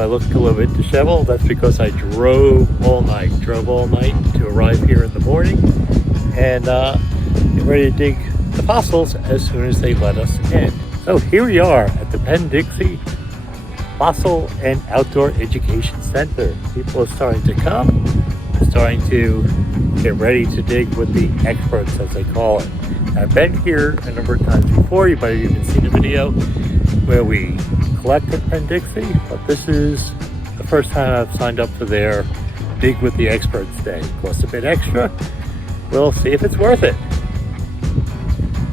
I look a little bit disheveled, that's because I drove all night to arrive here in the morning and get ready to dig the fossils as soon as they let us in. So here we are at the Penn Dixie Fossil and Outdoor Education Center. People are starting to come, starting to get ready to dig with the experts, as they call it. I've been here a number of times before. You might have even seen a video where we collected Penn Dixie, but this is the first time I've signed up for their Dig with the Experts Day. It costs a bit extra. We'll see if it's worth it.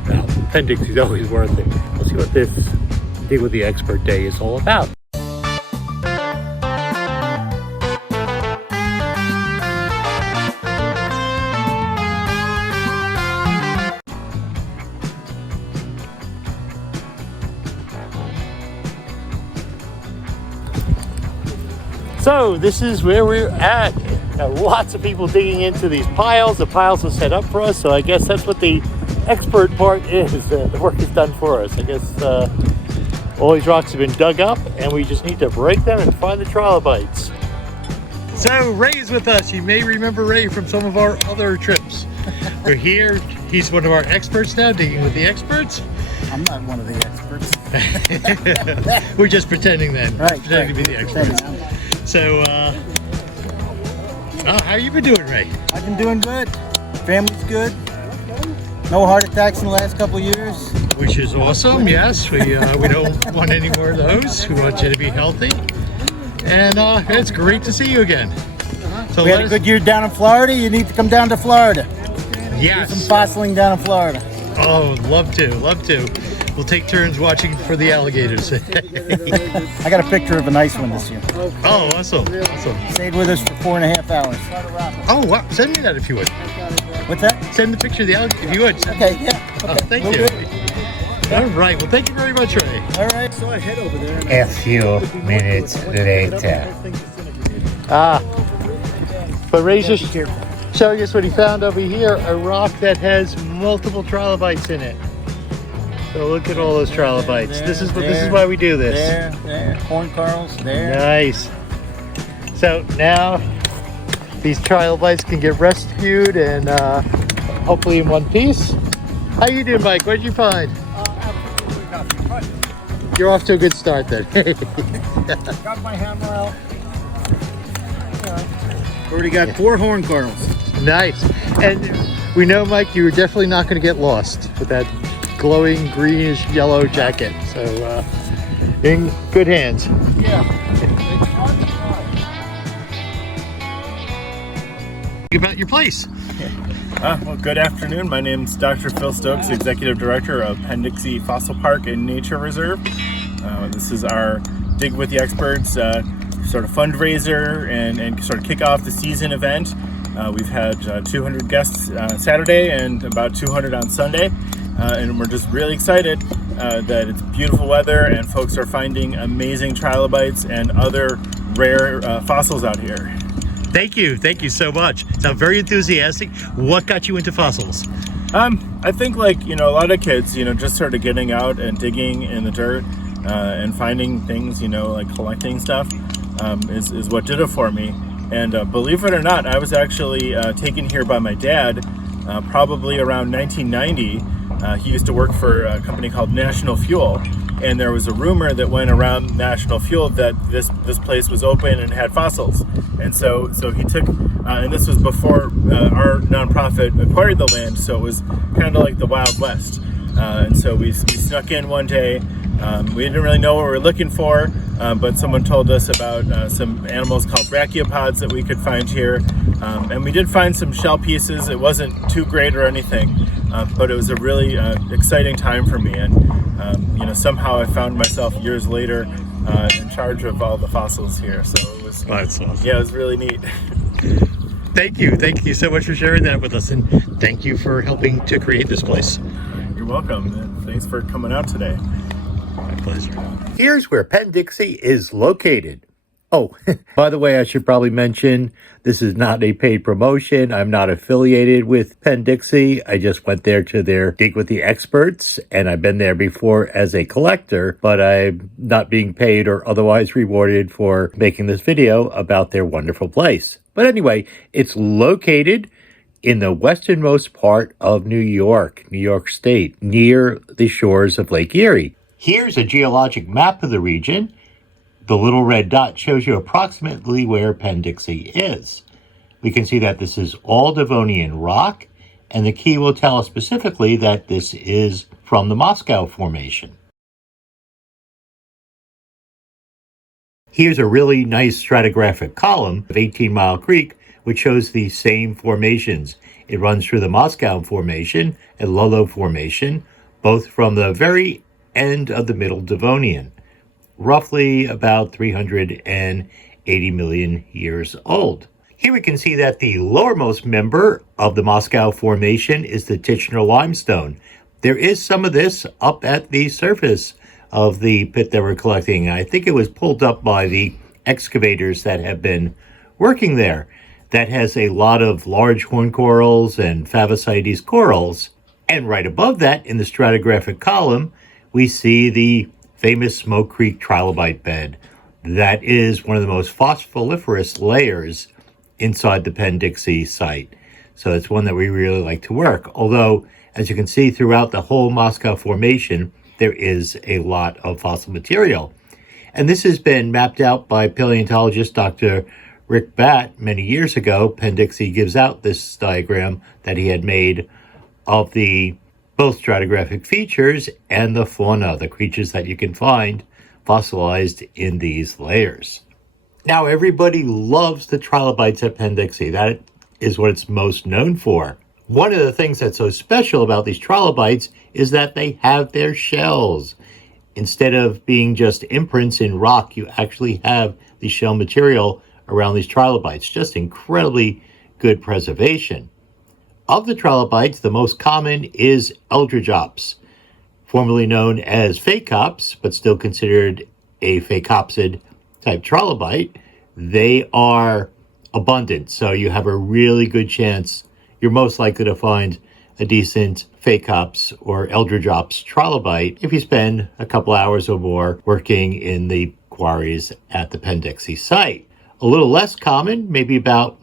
Well, Penn Dixie's always worth it. We'll see what this Dig with the Expert Day is all about. So this is where we're at. Got lots of people digging into these piles. The piles are set up for us, so I guess that's what the expert part is. The work is done for us. I guess all these rocks have been dug up and we just need to break them and find the trilobites. So Ray's with us. You may remember Ray from some of our other trips. We're here. He's one of our experts now, digging with the experts. I'm not one of the experts. We're just pretending then. Right. Pretending to be the experts. So, how you been doing, Ray? I've been doing good. Family's good. No heart attacks in the last couple of years. Which is awesome, yes. We don't want any more of those. We want you to be healthy. And it's great to see you again. So we had a good year down in Florida. You need to come down to Florida. Yes. Do some fossiling down in Florida. Oh, love to, love to. We'll take turns watching for the alligators. I got a picture of a nice one this year. Oh, awesome, awesome. Stayed with us for 4.5 hours. Oh, wow. Send me that if you would. What's that? Send the picture of the alligator if you would. Okay, yeah. Okay. Oh, thank you. Good. All right, well, thank you very much, Ray. All right, so I head over there. A few minutes later. But Ray's just showing us what he found over here, a rock that has multiple trilobites in it. So look at all those trilobites. This is why we do this. There, corn corals, there. Nice. So now these trilobites can get rescued and hopefully in one piece. How you doing, Mike? What did you find? You're off to a good start then. Got my hammer out. Already got 4 horn corals. Nice. And we know, Mike, you were definitely not going to get lost with that glowing greenish yellow jacket. So in good hands. Yeah. About your place. Well, good afternoon. My name is Dr. Phil Stokes, Executive Director of Penn Dixie Fossil Park and Nature Reserve. This is our Dig with the Experts sort of fundraiser and sort of kick off the season event. We've had 200 guests Saturday and about 200 on Sunday. And we're just really excited that it's beautiful weather and folks are finding amazing trilobites and other rare fossils out here. Thank you so much. Sound very enthusiastic. What got you into fossils? I think, like, a lot of kids, just sort of getting out and digging in the dirt and finding things, like collecting stuff is what did it for me. And believe it or not, I was actually taken here by my dad probably around 1990. He used to work for a company called National Fuel, and there was a rumor that went around National Fuel that this place was open and had fossils. And so he took, and this was before our nonprofit acquired the land, so it was kind of like the Wild West. And so we snuck in one day. We didn't really know what we were looking for, but someone told us about some animals called brachiopods that we could find here. And we did find some shell pieces. It wasn't too great or anything, but it was a really exciting time for me. And somehow I found myself years later in charge of all the fossils here. So it was, That's awesome. Yeah, it was really neat. Thank you so much for sharing that with us, and thank you for helping to create this place. You're welcome. And thanks for coming out today. My pleasure. Here's where Penn Dixie is located. Oh, by the way, I should probably mention this is not a paid promotion. I'm not affiliated with Penn Dixie. I just went there to their Dig with the Experts, and I've been there before as a collector, but I'm not being paid or otherwise rewarded for making this video about their wonderful place. But anyway, it's located in the westernmost part of New York State, near the shores of Lake Erie. Here's a geologic map of the region. The little red dot shows you approximately where Penn Dixie is. We can see that this is all Devonian rock, and the key will tell us specifically that this is from the Moscow Formation. Here's a really nice stratigraphic column of 18 Mile Creek, which shows the same formations. It runs through the Moscow Formation and Lolo Formation, both from the very end of the Middle Devonian, roughly about 380 million years old. Here we can see that the lowermost member of the Moscow Formation is the Tichenor limestone. There is some of this up at the surface of the pit that we're collecting. I think it was pulled up by the excavators that have been working there. That has a lot of large horn corals and Favosites corals. And right above that, in the stratigraphic column, we see the famous Smoke Creek Trilobite bed. That is one of the most phospholiferous layers inside the Penn Dixie site. So it's one that we really like to work. Although, as you can see throughout the whole Moscow Formation, there is a lot of fossil material. And this has been mapped out by paleontologist Dr. Rick Batt many years ago. Penn Dixie gives out this diagram that he had made of the both stratigraphic features and the fauna, the creatures that you can find fossilized in these layers. Now, everybody loves the trilobites at Penn Dixie. That is what it's most known for. One of the things that's so special about these trilobites is that they have their shells. Instead of being just imprints in rock, you actually have the shell material around these trilobites. Just incredibly good preservation. Of the trilobites, the most common is Eldridgeops, formerly known as Phacops, but still considered a Phacopsid type trilobite. They are abundant, so you have a really good chance. You're most likely to find a decent Phacops or Eldridgeops trilobite if you spend a couple hours or more working in the quarries at the Penn Dixie site. A little less common, maybe about,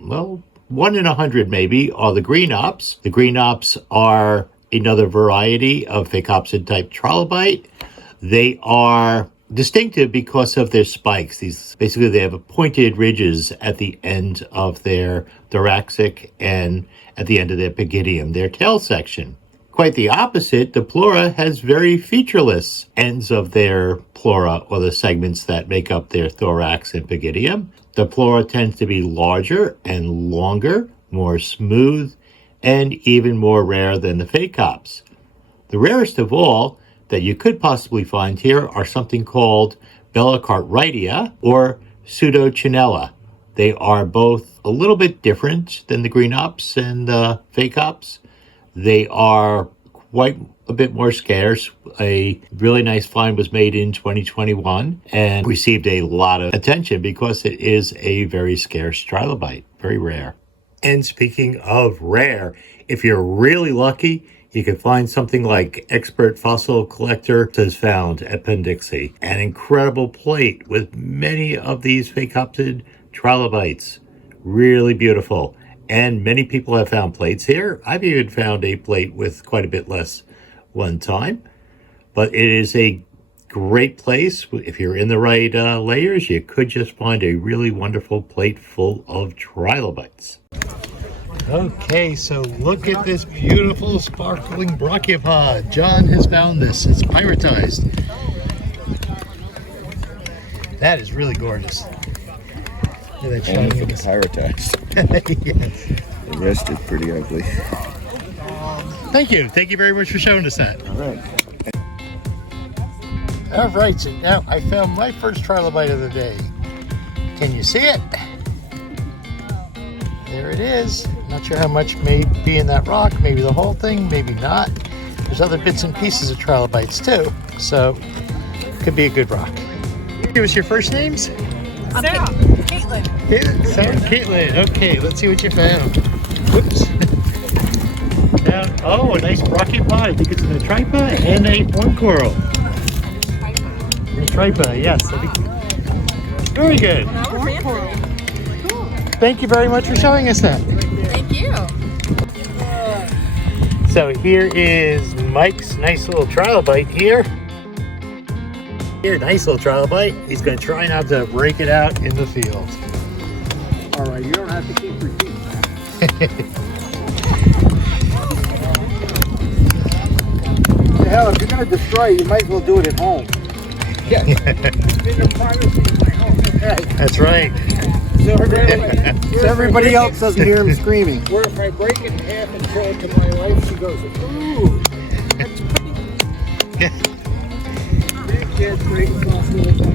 1 in 100 maybe, are the Greenops. The Greenops are another variety of Phacopsid type trilobite. They are distinctive because of their spikes. Basically, they have pointed ridges at the end of their thoracic and at the end of their pygidium, their tail section. Quite the opposite, the pleura has very featureless ends of their pleura, or the segments that make up their thorax and pygidium. The pleura tends to be larger and longer, more smooth, and even more rare than the Phacops. The rarest of all that you could possibly find here are something called Belacaridia or Pseudochinella. They are both a little bit different than the Greenops and the Phacops. They are quite a bit more scarce. A really nice find was made in 2021 and received a lot of attention because it is a very scarce trilobite, very rare. And speaking of rare, if you're really lucky, you can find something like expert fossil collector has found at Penn Dixie. An incredible plate with many of these Phacopsid trilobites. Really beautiful. And many people have found plates here. I've even found a plate with quite a bit less one time. But it is a great place. If you're in the right layers, you could just find a really wonderful plate full of trilobites. Okay, so look at this beautiful sparkling brachiopod. John has found this. It's pyritized. That is really gorgeous. Only for the pyritized. Yes. The rest is pretty ugly. Thank you. Thank you very much for showing us that. All right. All right, so now I found my first trilobite of the day. Can you see it? There it is. Not sure how much may be in that rock. Maybe the whole thing, maybe not. There's other bits and pieces of trilobites too, so could be a good rock. Give us your first names. Sarah. Caitlin. Sarah, Caitlin. Okay, let's see what you found. Whoops. Now, oh, a nice brachiopods. I think it's an Atripa and a horn coral. Atripa, yes. I think. Very good. Thank you very much for showing us that. Thank you. So here is Mike's nice little trilobite here. Here, nice little trilobite. He's going to try not to break it out in the field. All right, you don't have to keep repeating that. Hell, if you're going to destroy it, you might as well do it at home. Yeah. That's right. So everybody else doesn't hear him screaming. Where if I break it in half and show it to my wife, she goes, ooh, that's pretty. Big kids breaking fossils on my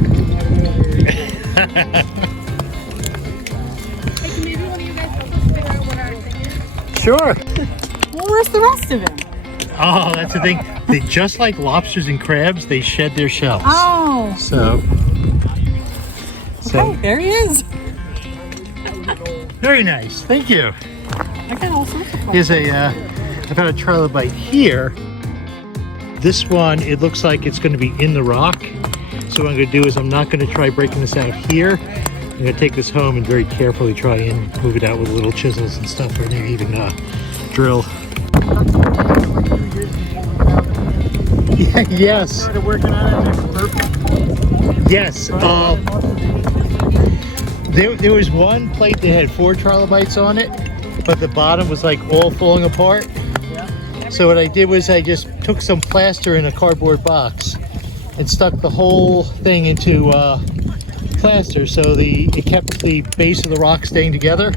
Hey, can maybe one of you guys help us figure out what our thing is? Sure. Well, where's the rest of it? Oh, that's the thing. They, just like lobsters and crabs, they shed their shells. Oh. So Okay, there he is. very nice. Thank you. I got all sorts of Here's a, I found a trilobite here. This one, it looks like it's going to be in the rock. So what I'm going to do is I'm not going to try breaking this out here. I'm going to take this home and very carefully try and move it out with little chisels and stuff, or maybe even drill. Yes. Started working on it, it's perfect. Yes. There was one plate that had 4 trilobites on it, but the bottom was like all falling apart. So what I did was I just took some plaster in a cardboard box and stuck the whole thing into plaster, so it kept the base of the rock staying together.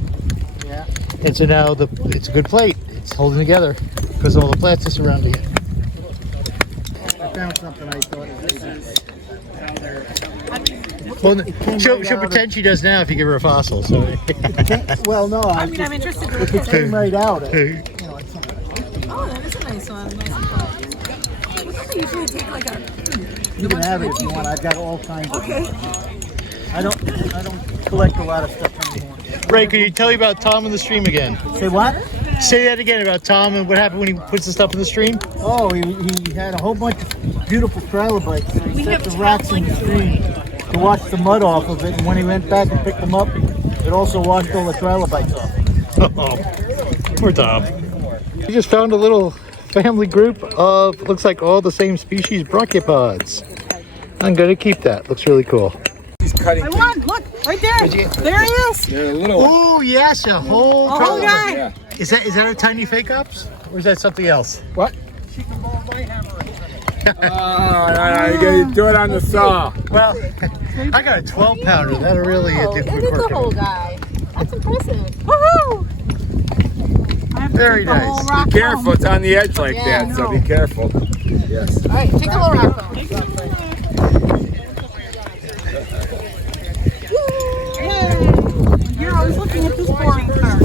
Yeah. And so now it's a good plate. It's holding together because of all the plaster surrounding it. I found something I thought it was Well, she'll pretend she does now if you give her a fossil. So. well, no, I mean, I'm interested to look it at came right out. Oh, that is a nice one. Nice and fun. I usually take like a... You can have it if you want. I've got all kinds of Okay. I don't collect a lot of stuff anymore. Ray, could you tell me about Tom in the stream again? Say what? Say that again about Tom and what happened when he puts the stuff in the stream. Oh, he had a whole bunch of beautiful trilobites. So he set the rocks in the stream to wash the mud off of it. And when he went back and picked them up, it also washed all the trilobites off. Oh, poor Tom. We just found a little family group of, looks like all the same species brachiopods. I'm going to keep that. Looks really cool. He's cutting. I won. Look, right there. There he is. They're a little. Oh, yes, a whole A whole trilobite. guy. Yeah. Is that a tiny fake ups? Or is that something else? What? You gotta do it on the saw. Well, I got a 12 pounder. That'll really Oh, do it quick is work. the whole guy. That's impressive. Woohoo! I have to Very take the whole nice. rock Be careful, home. it's on the edge like Yeah, that, so I be know. careful. Yes. All right, take the whole rock home. Here, I was looking at this boring card.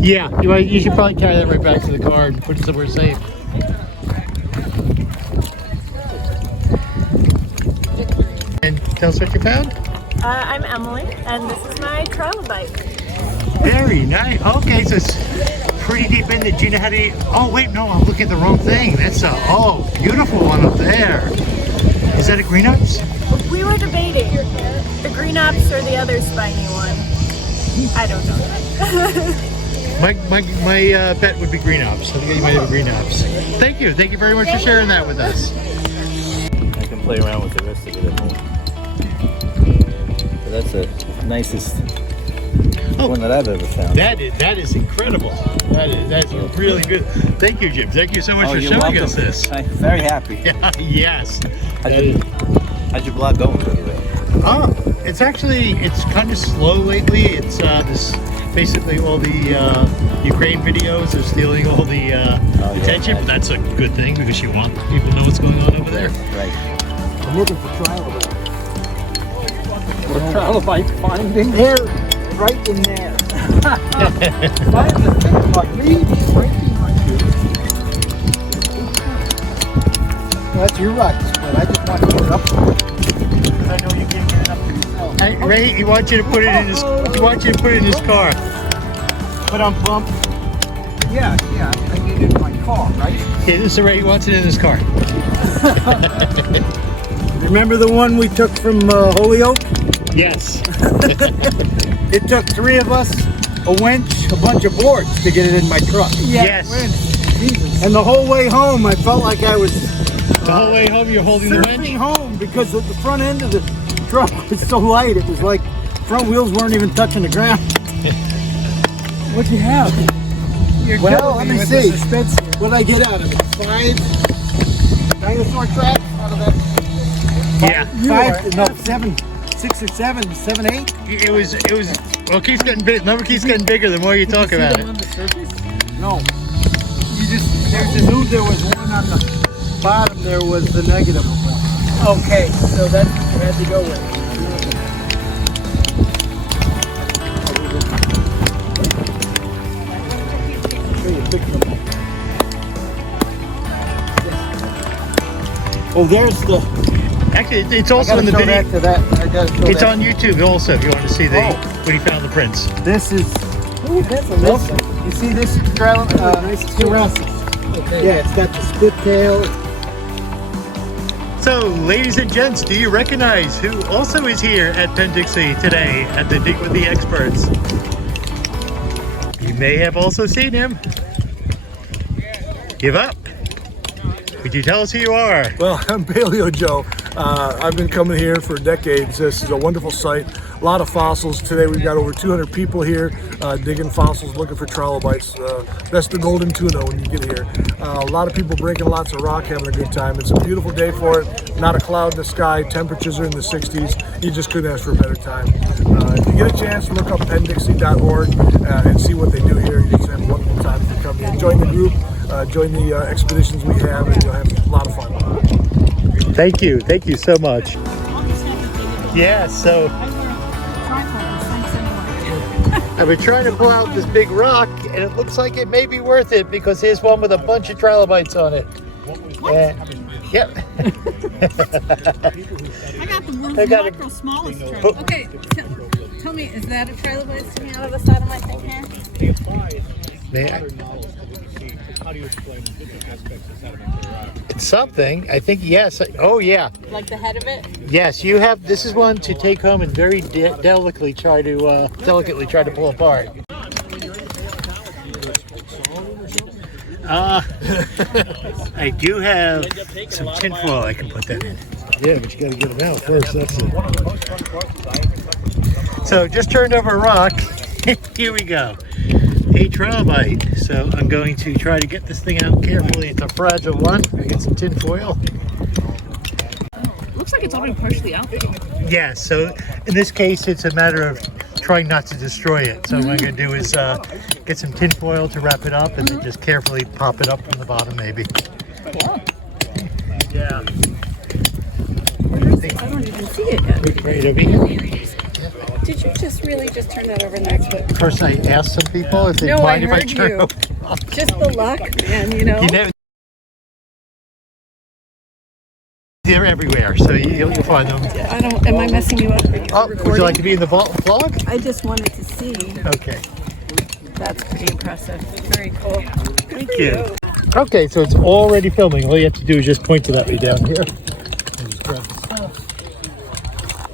Yeah, you should probably carry that right back to the car and put it somewhere safe. And tell us what you found. I'm Emily, and this is my trilobite. Very nice. Okay, so it's pretty deep in. Do you know how to? Oh wait, no, I'm looking at the wrong thing. That's a beautiful one up there. Is that a green ops? We were debating the green ops or the other spiny one. I don't know. My bet would be green ops. I think you might have a green ops. Thank you very much for sharing that with us. I can play around with the rest of it at home. So that's the nicest one that I've ever found. That is incredible. That's really good. Thank you, Jim. Thank you so much for showing us this. I'm very happy. Yes. How's your blog going, by the way? It's kind of slow lately. It's basically all the Ukraine videos are stealing all the attention, but that's a good thing because you want people to know what's going on over there. Right. I'm looking for trilobites. Trilobite finding. They're right in there. Find the thing like me, right behind you. that's your right, but I just want to get it up there. Because I know you can't get it up there yourself. Hey, Ray, he wants you to put it in his. He wants you to put it in his car. But I'm pumped. Yeah, I need it in my car, right? Yeah, this is Ray. He wants it in his car. Remember the one we took from Holyoke? Yes. It took 3 of us, a winch, a bunch of boards to get it in my truck. Yes. And the whole way home, I felt like I was The whole way home, you're holding the surfing winch. home because the front end of the truck was so light. It was like front wheels weren't even touching the ground. What'd you have? Well, let me see. What'd I get out of it? 5 dinosaur tracks out of that? Yeah. 5? No, 7. 6 or 7, 7, 8. It was. Well, it keeps getting big. Number keeps getting bigger the more you talk about it. On the surface? No. There was one on the bottom. There was the negative one. Okay, so that you had to go with. Oh, there's the. Actually, it's also in the video. It's that. on YouTube also. If you want to see the when he found the prints. This is. Ooh, that's amazing. You see this trail? Jurassic. Okay. Yeah, it's got the split tail. So, ladies and gents, do you recognize who also is here at Penn Dixie today at the Dig with the Experts? You may have also seen him. Give up. Could you tell us who you are? Well, I'm Paleo Joe. I've been coming here for decades. This is a wonderful site. A lot of fossils. Today we've got over 200 people here digging fossils, looking for trilobites. That's the golden tuna when you get here. A lot of people breaking lots of rock, having a good time. It's a beautiful day for it. Not a cloud in the sky. Temperatures are in the 60s. You just couldn't ask for a better time. If you get a chance, look up penndixie.org and see what they do here. You just have a wonderful time if you come here. Join the group. Join the expeditions we have, and you'll have a lot of fun. Thank you so much. Yeah, so I've been trying to pull out this big rock, and it looks like it may be worth it because here's one with a bunch of trilobites on it. Yep. I got the world's micro smallest trilobite. Okay, tell me, is that a trilobite sticking out of the side of my thing here? How do you explain different aspects of sedimentary rock? It's something. I think yes. Oh yeah. Like the head of it? Yes, you have. This is one to take home and very delicately try to pull apart. I do have some tinfoil I can put that in. Yeah, but you got to get them out first. That's it. So just turned over a rock. Here we go. A trilobite. So I'm going to try to get this thing out carefully. It's a fragile one. I get some tin foil. Looks like it's already partially out. Yeah, so in this case it's a matter of trying not to destroy it. So what I'm going to do is get some tin foil to wrap it up and then just carefully pop it up from the bottom maybe. Cool. Yeah. I don't even see it yet. Right over here. Did you just really just turn that over next to it? First I asked some people if they No, mind I if I heard turn you. over. Just the luck, man, you know? You never, they're everywhere, so you'll find them. I don't, am I messing you up? Oh, would you like to be in the vlog? I just wanted to see. Okay. That's pretty impressive. Very cool. Thank you. Okay, so it's already filming. All you have to do is just point to that way down here.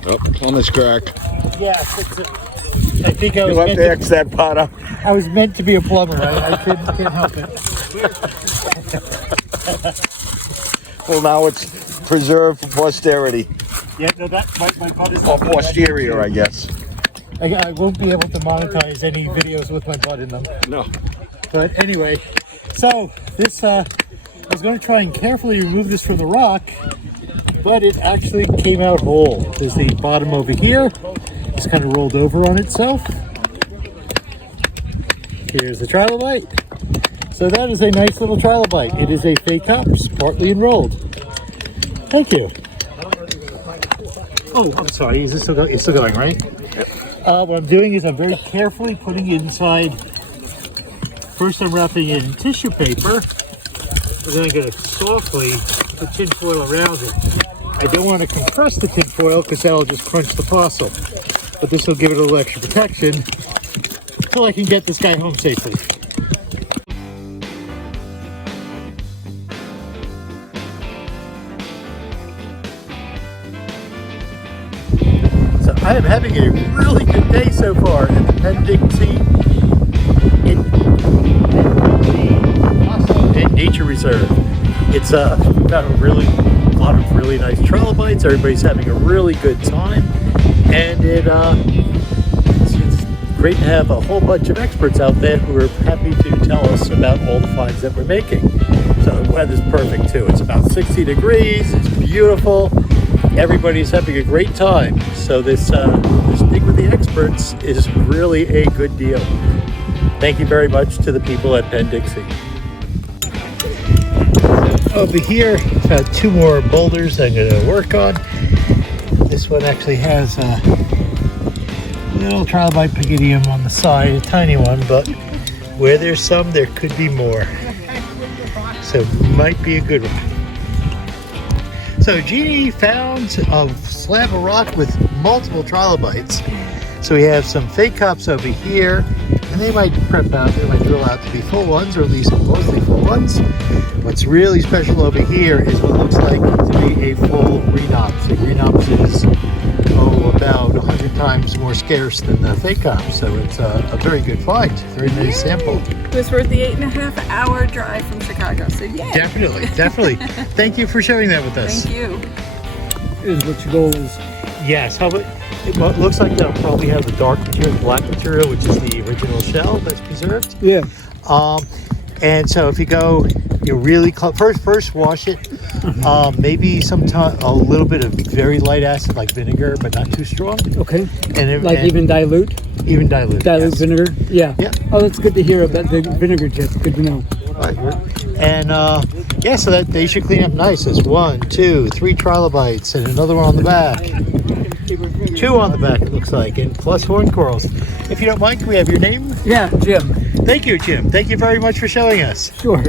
Oh, plumb is cracked. Yes, I think I was You'll have to X that pot up. I was meant to be a plumber. I can't help it. Well, now it's preserved for posterity. Yeah, no, my butt is Or posterior, I guess. I won't be able to monetize any videos with my butt in them. No. But anyway, so this I was going to try and carefully remove this from the rock, but it actually came out whole. There's the bottom over here. It's kind of rolled over on itself. Here's the trilobite. So that is a nice little trilobite. It is a fake copse, partly enrolled. Thank you. Oh, I'm sorry. Is this still going? It's still going, right? What I'm doing is I'm very carefully putting it inside. First, I'm wrapping it in tissue paper, And then I'm going to softly put tinfoil around it. I don't want to compress the tinfoil because that'll just crunch the fossil. But this will give it a little extra protection until I can get this guy home safely. So I am having a really good day so far at the Penn Dixie Nature Reserve. It's got a lot of really nice trilobites. Everybody's having a really good time, and it's great to have a whole bunch of experts out there who are happy to tell us about all the finds that we're making. So the weather's perfect too. It's about 60 degrees. It's beautiful. Everybody's having a great time. So this dig with the experts is really a good deal. Thank you very much to the people at Penn Dixie. Over here, two more boulders I'm going to work on. This one actually has a little trilobite pygidium on the side, a tiny one, but where there's some, there could be more. So might be a good one. So Jeannie found a slab of rock with multiple trilobites. So we have some fake cups over here, and they might drill out to be full ones, or at least mostly full ones. What's really special over here is what looks like to be a full Crinoid. The Crinoid is about 100 times more scarce than the fake cups, so it's a very good find. Very nice sample. It was worth the 8.5-hour drive from Chicago, so yeah. Definitely. Thank you for sharing that with us. Thank you. Is what your goal is. Yes. How about? It looks like they'll probably have the dark material, black material, which is the original shell that's preserved. Yeah. And so if you go, really first wash it. Maybe a little bit of very light acid like vinegar, but not too strong. Okay. And even dilute. Even dilute. Dilute yes. vinegar. Yeah. Yeah. Oh, that's good to hear about the vinegar jet. Good to know. Right. And so that they should clean up nice. There's 1, 2, 3 trilobites and another one on the back. 2 on the back, it looks like, and plus horn corals. If you don't mind, can we have your name? Yeah, Jim. Thank you, Jim. Thank you very much for showing us. Sure.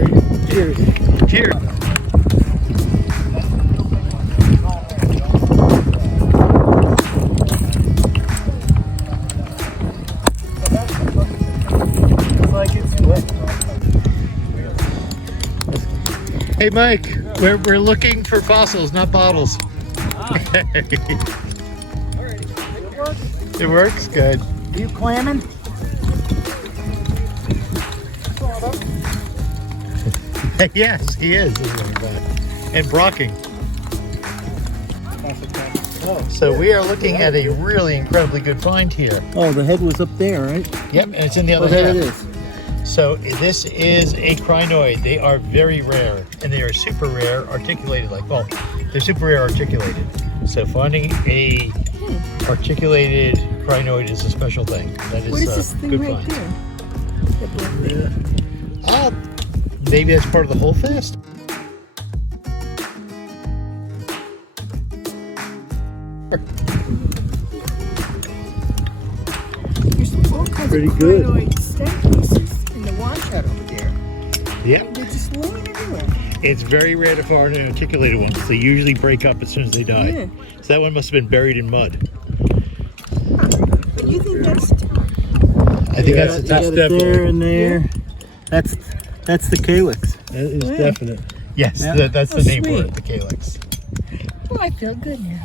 Cheers. Cheers. Hey, Mike, we're looking for fossils, not bottles. It works? Good. Are you clamming? Yes, he is. And brocking. So we are looking at a really incredibly good find here. Oh, the head was up there, right? Yep, and it's in the other there half. it is. So this is a crinoid. They are very rare, and they are super rare articulated. They're super rare articulated. So finding a articulated crinoid is a special thing. That is, What is this thing good right find. here? Maybe that's part of the holdfast. There's all kinds Pretty of good. crinoid stem pieces in the washout over there. Yep. They're just laying everywhere. It's very rare to find an articulated one because they usually break up as soon as they die. Yeah. So that one must have been buried in mud. But you think that's I think that's Got it there and there. That's the calyx. That is Yeah. definite. Yes, Yeah. that's Oh, the name for sweet. it, the calyx. Oh, I feel good now.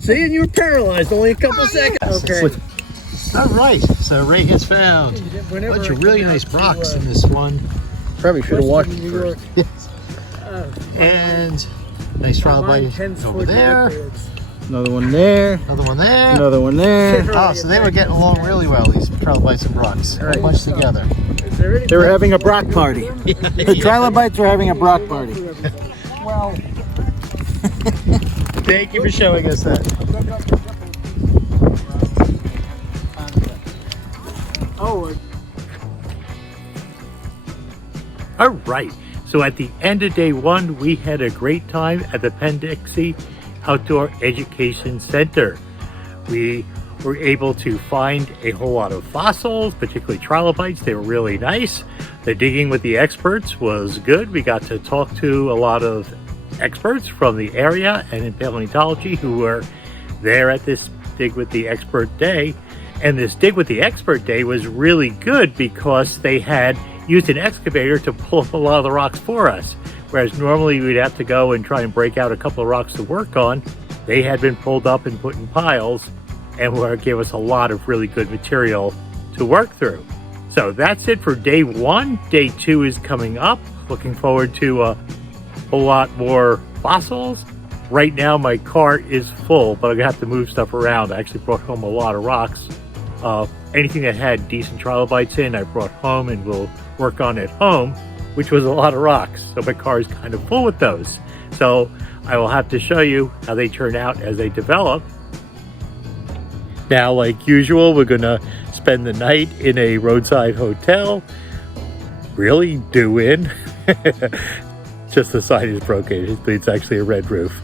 See, and you were paralyzed only a couple seconds. Okay. All right, so Ray has found a bunch of really nice rocks in this one. Probably should have washed it first. Yes. And nice trilobite over there. Another one there. Another one there. Another one there. Oh, so they were getting along really well, these trilobites and brocks. A bunch together. They were having a Brock party. The trilobites were having a Brock party. Well, Thank you for showing us that. All right. So at the end of day 1, we had a great time at the Penn Dixie Outdoor Education Center. We were able to find a whole lot of fossils, particularly trilobites. They were really nice. The digging with the experts was good. We got to talk to a lot of experts from the area and in paleontology who were there at this Dig with the Expert Day. And this Dig with the Expert Day was really good because they had used an excavator to pull up a lot of the rocks for us. Whereas normally we'd have to go and try and break out a couple of rocks to work on, they had been pulled up and put in piles and gave us a lot of really good material to work through. So that's it for day 1. Day 2 is coming up. Looking forward to a whole lot more fossils. Right now my cart is full, but I'm gonna have to move stuff around. I actually brought home a lot of rocks. Anything that had decent trilobites in, I brought home and will work on at home, which was a lot of rocks. So my car is kind of full with those. So I will have to show you how they turn out as they develop. Now, like usual, we're gonna spend the night in a roadside hotel. Really do in. Just the sign is broken. It's actually a red roof.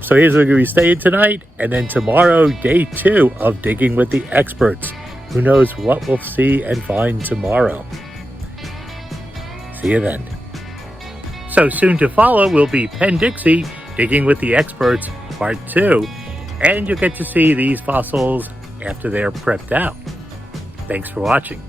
So here's where we're gonna be staying tonight, and then tomorrow, day 2 of Digging with the Experts. Who knows what we'll see and find tomorrow. See you then. So soon to follow will be Penn Dixie, Digging with the Experts, Part 2. And you'll get to see these fossils after they're prepped out. Thanks for watching.